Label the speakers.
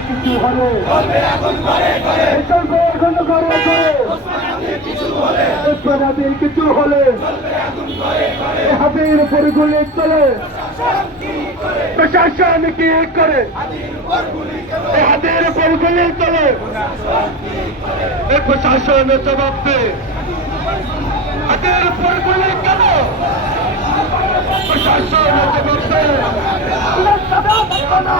Speaker 1: কিছু হলে কিছু হলে হাতের উপরে গুলি চলে প্রশাসন কি করে হাতের উপর গুলি চলে প্রশাসন জবাব দেয় হাতের উপর গুলি না